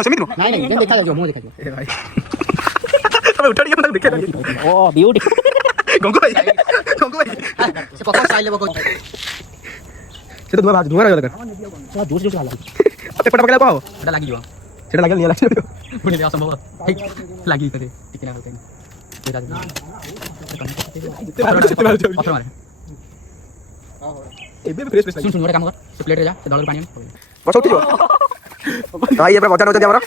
ସେମିତି ନାଇଁ ନାଇଁ ଦେଖା ଯାଉଛି ମୁଁ ଦେଖା ଯାଉଛି ଏ ଭାଇ ତମେ ଉଠା ଟିକେ ମତେ ଦେଖେ ଓ ବିୟୁଟି ଗଙ୍ଗୁ ଭାଇ ସେ ପକା ସାଇଲେ ପକା ସେ ତ ଧୁଆ ରହିବା ଦରକାର ତ ଜୋସ ଜୋସ ହେଲା ପେପର ପକେଇଲା କଣ ଏଟା ଲାଗିଯିବ ସେଟା ଲାଗିଲା ନିଆ ଲାଗିବ ପୁଣି ଅସମ୍ଭବ ଲାଗି ଭିତରେ ଟିକେ ନା ହୋଉଥାଏ ପତ୍ର ମାରେ ଏବେ ଫ୍ରେଶ ଫ୍ରେଶ ଶୁଣ ଶୁଣ ଗୋଟେ କାମ କର ସେ ପ୍ଲେଟରେ ଯା ସେ ଦଳରେ ପାଣି ଆଣି ଗଛ ଉଠିଯିବ ଭାଇ ଏବେ ମଜା ନଉଛନ୍ତି ଆମର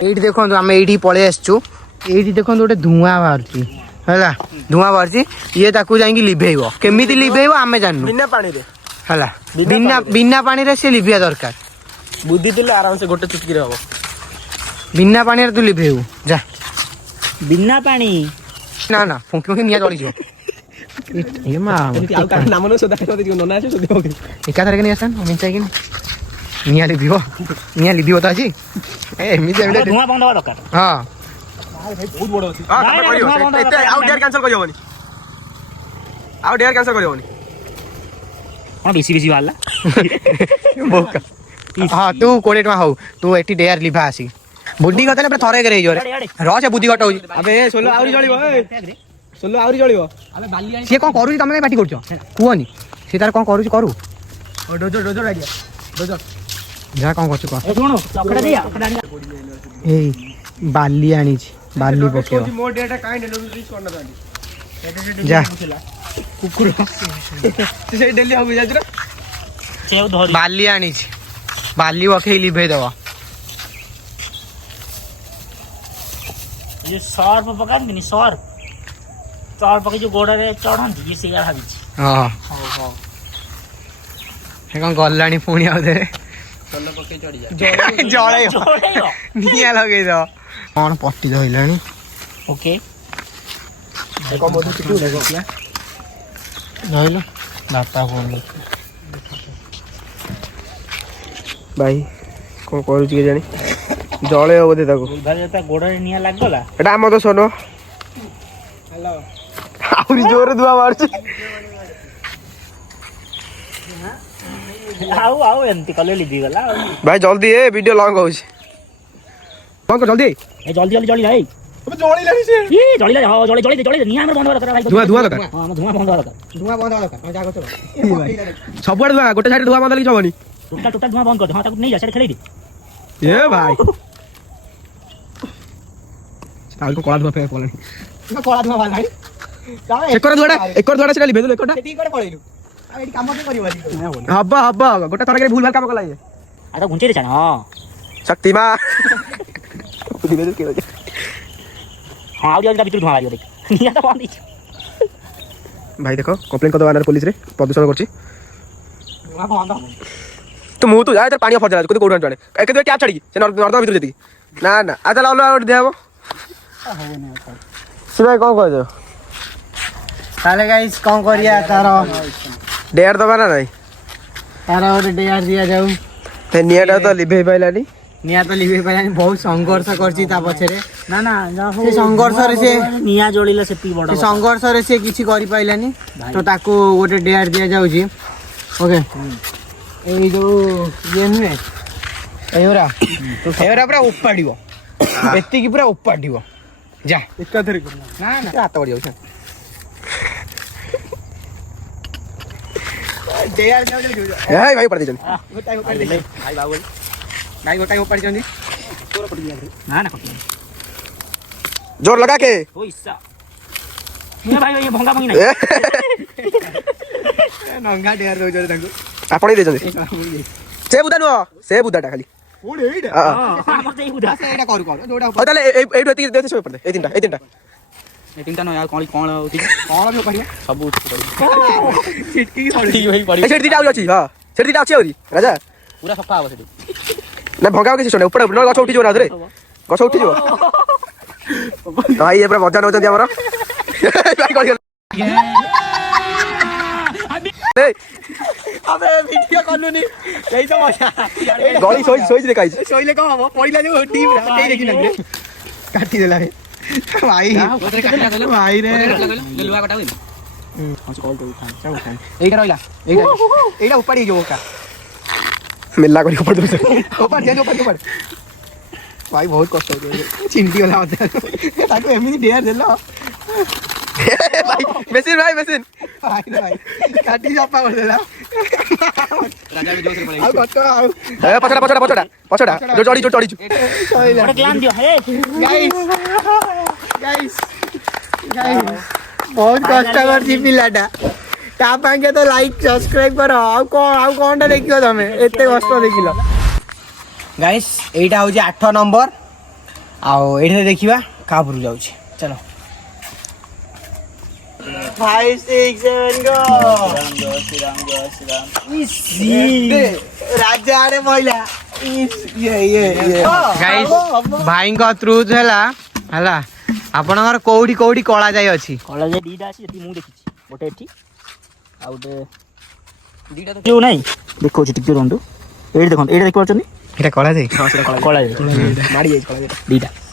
ଏଇଠି ଦେଖନ୍ତୁ ଆମେ ଏଇଠି ପଳେଇ ଆସିଛୁ ଏଇଠି ଦେଖନ୍ତୁ ଗୋଟେ ଧୂଆଁ ବାହାରୁଛି ହେଲା ଧୂଆଁ ବାହାରୁଛି ଇଏ ତାକୁ ଯାଇକି ଲିଭେଇବ କେମିତି ଲିଭେଇବ ଆମେ ଜାଣିନୁ ବିନା ପାଣିରେ ହେଲା ବିନା ପାଣିରେ ସେ ଲିଭିବା ଦରକାର ବୁଦ୍ଧି ଥିଲେ ଆରାମସେ ଗୋଟେ ଚୁଟକିରେ ହବ ବିନା ପାଣିରେ ତୁ ଲିଭେଇବୁ ଯା ବିନା ପାଣି ନା ନା ଫୁଙ୍କି ଫୁଙ୍କି ନିଆଁ ଜଳିଯିବ ଏକାଥରକେ ନେଇ ଆସନ୍ ମିଞ୍ଚାଇକି ନିଆଁ ଲିଭିବ ତ ଆଜି ଏମିତି ଧୂଆଁ ବନ୍ଦ ହବା ଦରକାର ହଁ ବହୁତ ବଡ ଅଛି ଆଉ ଡେୟାର କ୍ୟାନ୍ସଲ କରିହବନି କଣ ବେଶୀ ବେଶୀ ବାହାରିଲା ହଁ ତୁ 20 ଟଙ୍କା ହଉ ତୁ ଏଠି ଡେୟାର ଲିଭା ଆସି ବୁଦ୍ଧି କଥା ପୁରା ଥରେ ଏକରେ ହେଇଯିବ ରହ ସେ ବୁଦ୍ଧି ଘଟ ହଉଛି ଆବେ ସୋଲ ଆହୁରି ଜଳିବ ସିଏ କଣ କରୁଛି ତମେ କାଇଁ ପାଟି କରୁଛ କୁହନି ସିଏ ତାର କଣ କରୁଛି କରୁ ଯାହା କଣ କରୁଛୁ କହ ଏଇ ବାଲି ଆଣିଛି ବାଲି ପକେଇବ ଯା କୁକୁର ସେ ଡେଲି ହବ ଯାଉଛି ବାଲି ଆଣିଛି ବାଲି ପକେଇ ଲିଭେଇ ଦବ ସର୍ଫ ପକାନ୍ତିନି ସର୍ଫ ପକେଇ ଯୋଉ ଗୋଡରେ ଚଢନ୍ତି ଇଏ ସେଇଆ ଭାବିଛି ହଁ ସେ କଣ ଗଲାଣି ପୁଣି ଆଉ ଥରେ ଜଳେଇବ ନିଆଁ ଲଗେଇ ଦବ କଣ ପଟି ଧଇଲାଣି ଓକେ ଧଇଲ ବାପା ଫୋନ ଭାଇ କଣ କରୁଛି କେଜାଣି ଜଳେଇବ ବୋଧେ ତାକୁ ତା ଗୋଡରେ ନିଆଁ ଲାଗିଗଲା ଏଟା ଆମ ଦୋଷ ନୁହଁ ଆହୁରି ଜୋରରେ ଧୂଆଁ ବାହାରୁଛି ଆଉ ଏମିତି କଲେ ଲିଭିଗଲା ଭାଇ ଜଲ୍ଦି ଏ ଭିଡିଓ ଲଙ୍ଗ ହଉଛି କଣ କର ଜଲ୍ଦି ଜଲ୍ଦି ଜଳିଲା ଏଇ ଜଳିଲାଣି ସେ ଜଳିଲା ହଁ ଜଳି ନିଆଁ ଆମର ବନ୍ଦ ଦରକାର ଧୂଆଁ ଦରକାର ହଁ ଆମ ଧୂଆଁ ବନ୍ଦ ଦରକାର ସବୁଆଡେ ଧୂଆଁ ଗୋଟେ ସାଇଡରେ ଧୂଆଁ ବନ୍ଦ କିଛି ହବନି ଟୋଟାଲ ଧୂଆଁ ବନ୍ଦ କରିଦେ ହଁ ତାକୁ ନେଇଯା ସେଟା ଖେଳେଇ ଦେ ଏ ଭାଇ ଆଉ କଳା ଧୂଆଁ ଫେର ପଳେଣି କଳା ଧୂଆଁ ବାହାରିଲାଣି ଏକର ଧୂଆଁଟା ସେଟା ଲିଭେଇ ଦେଲୁ ଏକରଟା ପଳେଇଲୁ ଆଉ ଏଠି କାମ କିଏ କରିବ ହବ ଗୋଟେ ଥରକେ ଭୁଲ ଭାଲ କାମ କଲା ଇଏ ଆଉ ତ ଘୁଞ୍ଚେଇ ଦେଇଛା ହଁ ଶକ୍ତିମା ହଁ ଆଉ ତା ଭିତରୁ ଧୂଆଁ ବାହାରିବ ଦେଖ ନିଆଁ ତ ବନ୍ଦ ହେଇଛି ଭାଇ ଦେଖ କମ୍ପ୍ଲେନ୍ କରିଦେବା ଆନରେ ପୋଲିସରେ ପ୍ରଦୂଷଣ କରୁଛି ତୁ ଯା ପାଣି ଫଜା କୋଉଠି କୋଉଠି ଆଣେ କେତେ ଟ୍ୟାପ୍ ଛାଡ଼ିକି ସେ ନର୍ଦ୍ଦମା ଭିତରୁ ଯେତିକି ନା ଆଉ ତାହେଲେ ଅଲଗା ଗୋଟେ ଦିଆହବ ସେ ଭାଇ କଣ କହିଛ ତାହେଲେ ଗାଇସ୍ କଣ କରିବା ତାର ଡେୟାର ଦବା ନା ନାଇଁ ତାର ଗୋଟେ ଡେୟାର ଦିଆଯାଉ ନିଆଁଟା ତ ଲିଭେଇ ପାଇଲାନି ନିଆଁ ତ ଲିଭେଇ ପାଇଲାନି ବହୁତ ସଂଘର୍ଷ କରିଛି ତା ପଛରେ ନା ସେ ସଂଘର୍ଷରେ ସେ ନିଆଁ ଜଳିଲା ସେତିକି ବଡ ସଂଘର୍ଷରେ ସେ କିଛି କରିପାରିଲାନି ତ ତାକୁ ଗୋଟେ ଡେୟାର ଦିଆଯାଉଛି ଓକେ ଏଇ ଯୋଉ ଇଏ ନୁହେଁ ଏଇଗୁରା ପୁରା ଉପାଡ଼ିବ ଏତିକି ପୁରା ଉପାଡ଼ିବ ଯା ଏକାଥରେ ନା ହାତ ପଡ଼ି ଯାଉଛି ଭାଇ ଉପାଡ଼ି ଦେଇଛନ୍ତି ଭାଇ ଗୋଟାଏ ଉପାଡ଼ିଛନ୍ତି ନା ଜୋର ଲଗା କେ ଭାଇ ଭଙ୍ଗା ଭଙ୍ଗି ନାହିଁ ନଙ୍ଗା ଡେୟାର ଦଉଛନ୍ତି ତାଙ୍କୁ ଆପଣ ହିଁ ଦେଇଛନ୍ତି ସେ ବୁଧା ନୁହଁ ସେ ବୁଧାଟା ଖାଲି ତାହେଲେ ଏଇଠୁ ଏତିକି ଦେଇଛି ସବୁ ଏଇ ତିନିଟା ଏ ତିନିଟା ନୁହେଁ ଆଉ କଣ ସବୁ ସେଠି ଦିଟା ଆହୁରି ଅଛି ହଁ ସେଠି ଦିଟା ଅଛି ଆହୁରି ରାଜା ପୁରା ସଫା ହବ ସେଠି ନା ଭଙ୍ଗା କିଛି ଶୁଣେ ଉପରେ ଗଛ ଉଠିଯିବ ନା ଆଉଥରେ ଗଛ ଉଠିଯିବ ଭାଇ ଏ ପୁରା ମଜା ନେଉଛନ୍ତି ଆମର ଶୋଇଛି ଦେଖାଇଛି ଶୋଇଲେ କଣ ହବ ପଇଲା ଯୋଉ କାଟିଦେଲା ଭାଇ ଏଇଟା ରହିଲା ଏଇଟା ଉପାଡ଼ି ହେଇଯିବ मेला करी ऊपर दूर से ऊपर जा ऊपर भाई बहुत कष्ट हो चिंटी वाला होता है ताको एमनी डेयर देला भाई मशीन भाई काटी जापा कर देला राजा भी जोश रे पड़े ए पछड़ा जो चढ़ी ଗୋଟେ ଗ୍ଲାନ୍ ଦିଅ ହେ गाइस बहुत कष्ट करछी पिलाटा ता पांगे तो लाइक सब्सक्राइब करो आउ कोनटा देखियो तमे एते कष्ट देखिलो गाइस एटा हो जे 8 नंबर आउ एठे देखिबा कापुर जाउछी चलो 5 6 7 गो श्रीराम राजा आड़े महिला ये गाइस भाई का ट्रूथ हला आपनकर कोउडी कला जाय अछि କଳା ଯେ ଦିଟା ଅଛି ଏଠି ମୁଁ ଦେଖିଛି ଗୋଟେ ଏଠି ଆଉ ଗୋଟେ ଦିଟା ତ କେଉ ନାହିଁ ଦେଖଉଛି ଟିକେ ରହନ୍ତୁ ଏଇଠି ଦେଖନ୍ତୁ ଏଇଟା ଦେଖି ପାରୁଛନ୍ତି ଏଟା କଳା ଯାଇ ହଁ ସେଟା କଳା ଯାଇ मारी जाई कला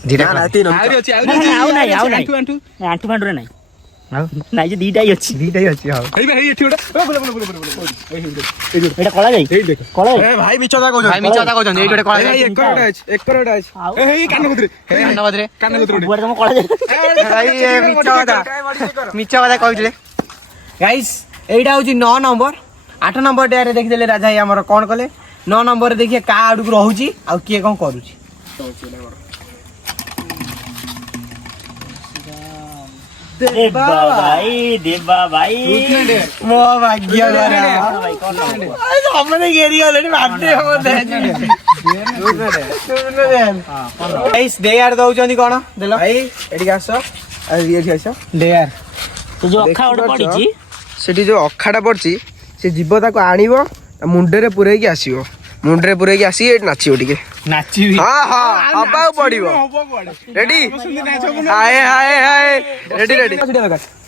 ଦିଟା ना तीन आउरी ଅଛି ଆଉ ନାହିଁ ଆଣ୍ଠୁ ଫାଣ୍ଠୁରେ ନାହିଁ ଆଉ ନାଇଁ ଯେ ଦିଟା ହିଁ ଅଛି ହଁ ହେଇ ଏଠି ଗୋଟେ ଏଇଟା କଳା ଯାଇ ଏଇ ଦେଖ କଳା ଯାଇ ए भाई मिचता को ଭାଇ ମିଛଟା କହୁଛନ୍ତି ଏଇଠି ଗୋଟେ କଳା ଯାଇ एक करोड़ अछि ଆଉ ए हेई कान कुतरे ଧନ୍ୟବାଦରେ ବୁଆଡେ ତମ କଳା ଯାଇ ଭାଇ ମିଛ କଥା କହିଥିଲେ ଗାଇସ୍ ଏଇଟା ହଉଛି 9 ନମ୍ବର 8 ନମ୍ବର ଡେରେ ଦେଖିଦେଲେ ରାଜା ଭାଇ ଆମର କଣ କଲେ 9 ନମ୍ବରରେ ଦେଖିए କା ଆଡକୁ ରହୁଛି ଆଉ କିଏ କଣ କରୁଛି ଦେବା ଭାଇ ମୋ ଭାଗ୍ୟ ଧରା ଭାଇ କଣ ସମସ୍ତେ ଘେରି ଗଲେଣି ବାଟେ ଗାଇସ୍ ଡେୟାର ଦଉଛନ୍ତି କଣ ଦେଲ भाई एठी आस एठी आस ଡେୟାର ସେ ଯୋଉ ଅଖା ଗୋଟେ ପଡିଛି सेठी जो अखाटा पड़ची से जीव ताको आनिबो मुंडरे पुरेकी आसीबो मुंडरे पुरेकी आसी एठी नाचिबो टिके ନାଚିବି हां हां हबा पड़िबो रेडी हाय हाय हाय रेडी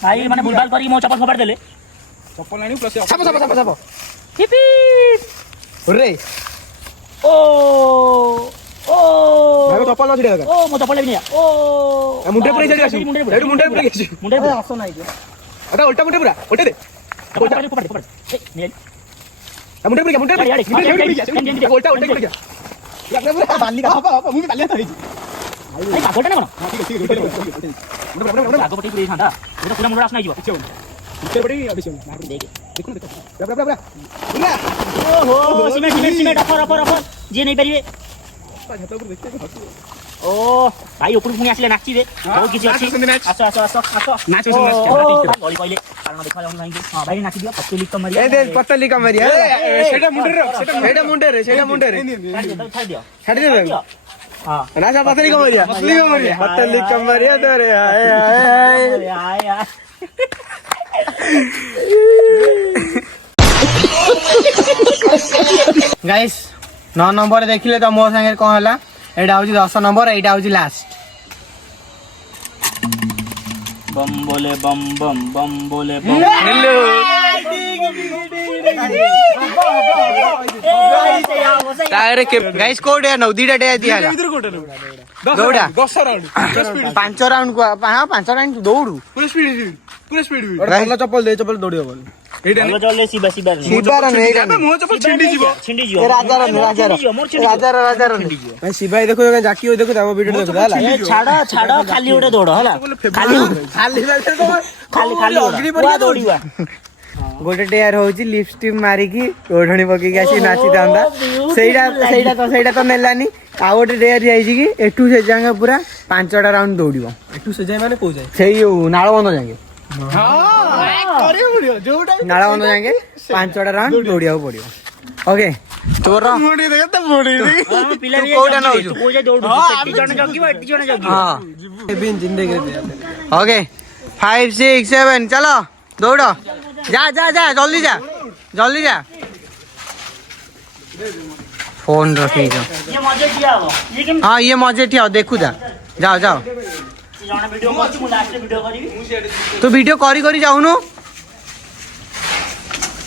ଭାଇ ମାନେ ବୁଲବାଲ କରିକି ମୋ ଚପଲ ଫୋପାଡ଼ି ଦେଲେ चप्पल आनी प्लस साप ହିପି रे ଓ ଓ भाई चप्पल न छिड़ा ଓ ମୋ ଚପଲ ବି ନିଆ ଓ मुंडरे पुरे जाई आसी रेडी मुंडरे पुरे आसी ମୁଣ୍ଡରେ ଆସ ନାହିଁ अरे उल्टा मुंडरे पुरा उल्टे दे ଫୋପାଡ଼ି ଏ ନିଆ मुंडरे पुरे मुंडरे पुरे यार उल्टा उल्टा पुरे या बाली का मुंह बाली था ଭାଇ ପାଗଳଟା ନା କଣ ठीक है ଆଗ ପଟେ ପୁରେଇ ଥାନ୍ତା ଏଟା ପୁରା ମୁଣ୍ଡରେ ଆସ ନାହିଁ ଯିବ ऊपर पड़ी अभी से ଦେଖେ देखो पूरा ଓହୋ ସିମେଣ୍ଟ ରଫ ଯିଏ ନେଇପାରିବେ ଓ ଭାଇ ଉପରକୁ ପୁଣି ଆସିଲେ ନାଚିବେ ବହୁତ କିଛି ଅଛି ଆସ नाच ଗଳି କହିଲେ କାରଣ ଦେଖାଯାଉନି ଭାଇଙ୍କୁ ହଁ ଭାଇ ନାଚି ଦିଅ ପତଲି କମରିଆ ए दे पतली कमरिया सेटा मुंडरे ଛାଡ଼ି ଦିଅ छाड़ दे ହଁ ना जा पतली कमरिया तोरे हाय हाय गाइस 9 नंबर देखिले तो मो संगे कौन हला एटा होची 10 नंबर एटा होची लास्ट बम बोले बम हेलो टायर के गाइस कोड है 9 दीटा डे दिया दौड़ा 10 राउंड 5 राउंड को हां 5 राउंड दौड़ू पूरा स्पीड ଭଲ ଚପଲ ଦେ ଚପଲ ଦୌଡ଼ି ହବନି ଏଇଟା ଭଲ ଚଲେ ଶିବା ଶିବାର ନେଇ ମୋ ଚପଲ ଛିଣ୍ଡି ଯିବ ରାଜାର ଭାଇ ଶିବାଇ ଦେଖୁ ଜାକି ହୋଇ ଦେଖୁ ତା ଭିଡିଓ ଦେଖୁ ହେଲା ଛାଡ ଖାଲି ଗୋଟେ ଦୌଡ଼ ହେଲା ଖାଲି ଅଗ୍ନି ପରୀକ୍ଷା ଦୌଡ଼ିବା ଗୋଟେ ଡେୟାର ହଉଛି ଲିପଷ୍ଟିକ ମାରିକି ଓଢଣୀ ପକେଇକି ଆସି ନାଚିଥାନ୍ତା ସେଇଟା ତ ନେଲାନି ଆଉ ଗୋଟେ ଡେୟାର ଯାଇଛି କି ଏଠୁ ସେ ଯାଏଁ ପୁରା 5ଟା ରାଉଣ୍ଡ ଦୌଡ଼ିବ ଏଠୁ ସେ ଯାଏ ମାନେ କୋଉ ଯାଏ ସେଇ ନାଳବନ୍ଧ ଯାଏଁ ନାଳବନ୍ଧ ଯାଏଁ 5ଟା ରାଉଣ୍ଡ ଦୌଡ଼ିବାକୁ ପଡିବ ଓକେ ତୋର ପିଲା କୋଉଟା ନଉଛୁ ओके 5 6 7 चलो दौड़ो जा जल्दी जा फोन रखी हाँ ये मजे ठिया देखू जाओ तू वीडियो करी जाऊनु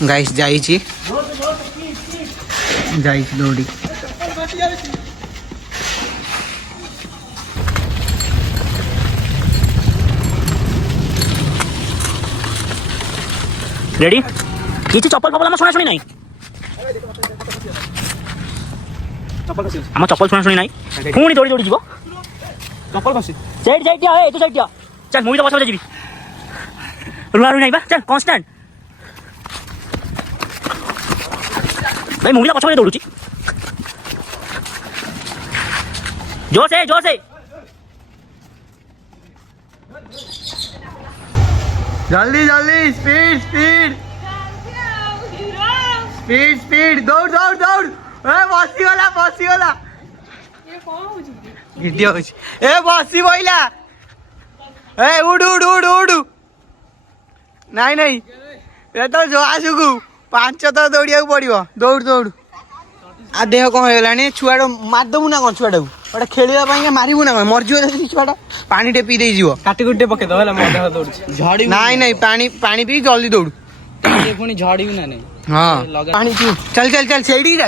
गाइस जाइछि दौड़ी रेडी କିଛି ଚପଲ ଫପଲ ଆମ ଶୁଣା ଶୁଣି ନାହିଁ आम चप्पल शुणा शुणी ना पुणी दौड़ी दौड़ी जीव चप्पल खसी साइड साइड ए तू साइड चल मुझे तो बस जी रुआ रुई ना चल कन्स्टाट भाई मुझे तो पछ दौड़ी जोर से जल्दी जल्दी स्पीड स्पीड स्पीड स्पीड दौड़ दौड़ दौड़ ए बसी वाला वीडियो ए बसी बोइला ए उड़ उड़ उड़ उड़ नहीं नहीं ए तो जो आसुकू 5 थर दौड़िया पड़ो दौड़ दौड़ आ देह कौन होगलानी छुआ मारदेबू ना कौन छुआ गोटे खेलवाई मारू ना कौन मरजी छुआ पानी टे पी दे काटी कुटे पके दो झड़ी नहीं नहीं पानी पी जल्दी दौड़ पुणी झड़ी ना नहीं हाँ पानी पी चल चल चल सेड़ी जा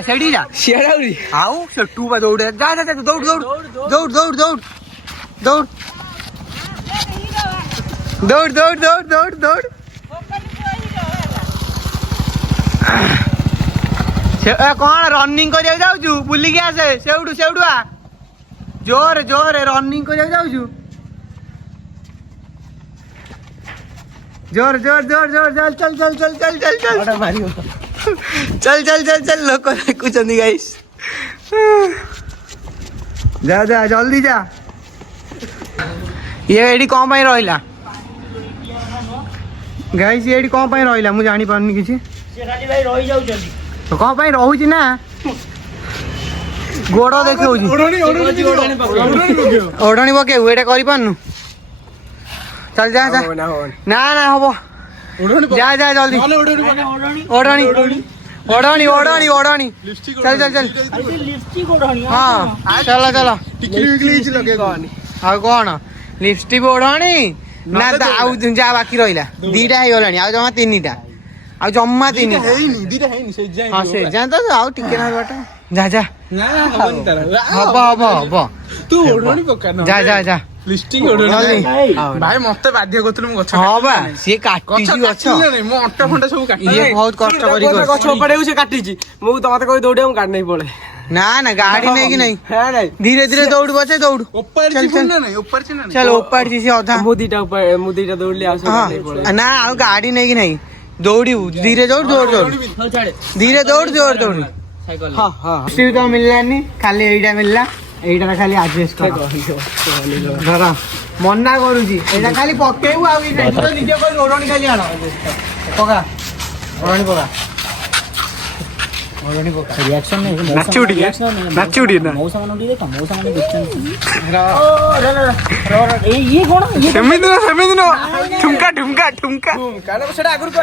शेराउरी आओ टू बा दौड़ जा जा दौड़ दौड़ दौड़ दौड़ दौड़ दौड़ दौड़ दौड़ दौड़ दौड़ दौड़ कौन रनिंग कर जाऊ बुलिक आसे सेउडू सेउडू आ जोर जोर रनिंग कर जाऊ जोर जोर जोर जोर चल चल चल चल चल चल चल चल चल चल लोक देखुं गाइस जा जा जल्दी जा ये एडी कौन पाई रहिला गाइस ये एडी कौन पाई रहिला मु जानि पारनी किछि राजी भाई रही जाउछन्ती तो कौन पाई रहूछि ना गोड़ देखौछि ओढ़णी पके एटा करि पारनु चल जा जा ना ना हबो जा जा जल्दी ओढ़णी ओढ़णी ओढ़णी ओढ़णी चल चल चल लिपस्टिक ओढ़णी हाँ चलो चलो ଆଉ କଣ लिपस्टिक ओढ़णी ना आउ जा बाकी रहिला दीटा हे गलानी आ जमा तीनटा आ जम्मा तीनटा हेइनी दीटा हेइनी से जाय हां से जा तो आउ टिके ना बाटा जा जा ना हबनी तारा हब तू ओढ़णी पका ना जा जा जा लिपस्टिक ओढ़णी भाई मते बाध्य करथुल मु गछ हां बा से काटी जी गछ नहीं मो अंटा फंटा सब काटी ये बहुत कष्ट करी गछ पड़े से काटी छी मु तमते कोई दौड़े हम काट नहीं पड़े ना ना गाड़ी नहीं कि नहीं है नहीं धीरे धीरे दौड़ बचे दौड़ ऊपर चल, छी चल। ना नहीं ऊपर छी ना नहीं चल ऊपर जी से अधा मुदीटा दौड़ ले आसे हाँ ना आ गाड़ी नहीं कि नहीं दौड़ी धीरे दौड़ दौड़ दौड़ धीरे दौड़ दौड़ दौड़ साइकिल हां हां सिर्फ तो मिललानी खाली एइटा मिलला एइटा खाली एडजस्ट कर दादा मना करूची एइटा खाली पकेबू आ कि नहीं तो निजे कोई ओढ़णी खाली आनो पका ओढ़णी पका ओढ़णी पका रिएक्शन नहीं नाची उड़ी नाची उड़ी ना मौसा मानो देखो मौसा मानो देखछन ओ रे ये कोन ये सेमिदिनो ठुमका ठुमका ठुमका काना सेटा आगुर को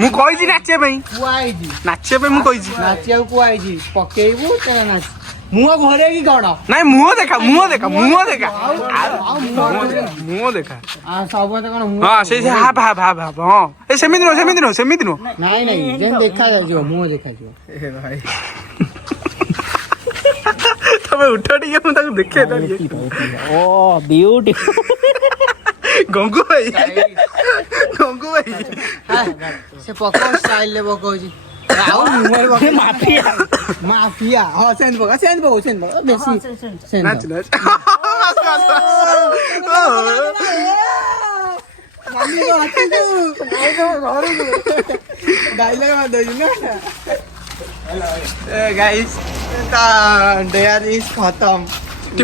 मु कहिजी नाचे भाई कुआई जी नाचे पे मु कहिजी नाचिया कुआई जी पकेबू तेरा नाच मुआ घरे की कौन नहीं मुंह देखा मुंह देखा मुंह देखा मुंह देखा आ सब तो कौन मुआ हां से हा भा भा भा हां ए सेमिदिनो नहीं नहीं जेन देखा जाउ मुंह देखा जाउ ए भाई तबे उठ टिके मु ताको देखे ओ ब्यूटीफुल गंगू भाई से पको स्टाइल ले पको जी आओ मुंह माफिया माफिया हां सेन पको बेसी सेन नाच नाच बस मम्मी को हाथी तू नहीं तो घर को डायलॉग मत दो ना ए गाइस ता डेयर इज खत्म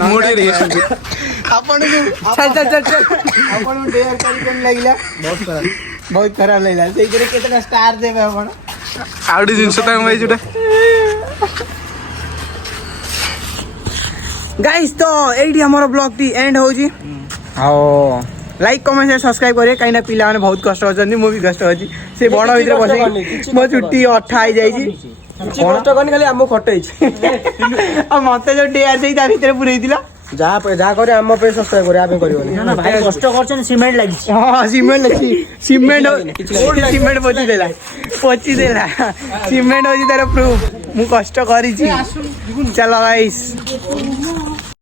मोड़े रे आपण को चल आपण डेयर करी कोन लागिला बहुत खराब लागिला सेई करे केतना स्टार देबे आपण आउडी जिंस ता भाई जुटा गाइस तो एडी हमर ब्लॉग टी एंड हो जी आओ लाइक कमेंट से सब्सक्राइब करे काइना पिला माने बहुत कष्ट होजनी मु भी कष्ट होजी से बड़ भीतर बसे मो छुट्टी अठा आई जाई जी कष्ट करनी खाली आम खटै आ मते जो डेयर सेई ता भीतर पुरई दिला जा करे आम पे सब्सक्राइब करे आपे करिवनी ना भाई कष्ट करछन सिमेंट लागि हां सिमेंट सिमेंट पोची देला सिमेंट होजी तार प्रूफ मु कष्ट करी छी चलो गाइस